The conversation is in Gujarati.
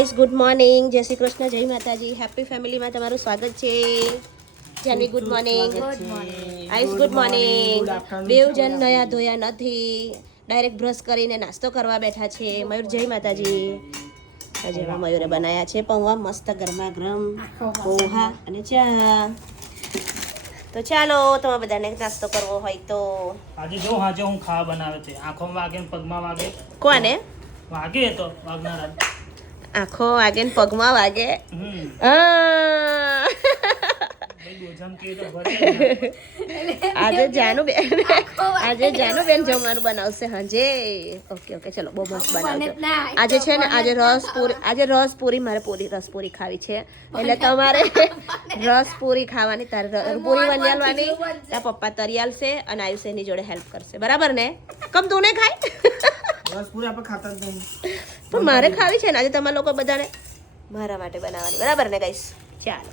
ગાઈસ ગુડ મોર્નિંગ, જય શ્રી કૃષ્ણ, જય માતાજી. હેપી ફેમિલીમાં તમારું સ્વાગત છે. Jani good morning, Ayush good morning. બેવ જણ નયા ધોયા નથી, ડાયરેક્ટ બ્રશ કરીને નાસ્તો કરવા બેઠા છે. મયુર જય માતાજી. આજે મયુરે બનાવ્યા છે પૌવા, મસ્ત ગરમા ગરમ પોહા અને ચા. તો ચાલો તમે બધાને નાસ્તો કરવો હોય તો આજે જો હાજે હું ખાવા બનાવે છે. આંખોમાં વાગે ને પગમાં વાગે. કોને વાગે તો વાગનારા. આંખો વાગે ને પગમાં વાગે. આજે જાનુ બેન જમવાનું બનાવશે હાજે. ઓકે ઓકે ચલો, બહુ મસ્ત બનાવજો. આજે છે ને આજે રસ પૂરી મારે રસપૂરી ખાવી છે, એટલે તમારે રસપૂરી ખાવાની, તારે પૂરી વંજાલવાની. તારા પપ્પા તરિયાલ છે અને આયુષ એની જોડે હેલ્પ કરશે, બરાબર ને? કમ તું ને ખાય રસપૂરી આપણે ખાતા જ નહીં, પણ મારે ખાવી છે ને આજે તમારા લોકો બધાને મારા માટે બનાવવાની, બરાબર ને ગાઈસ? ચાલો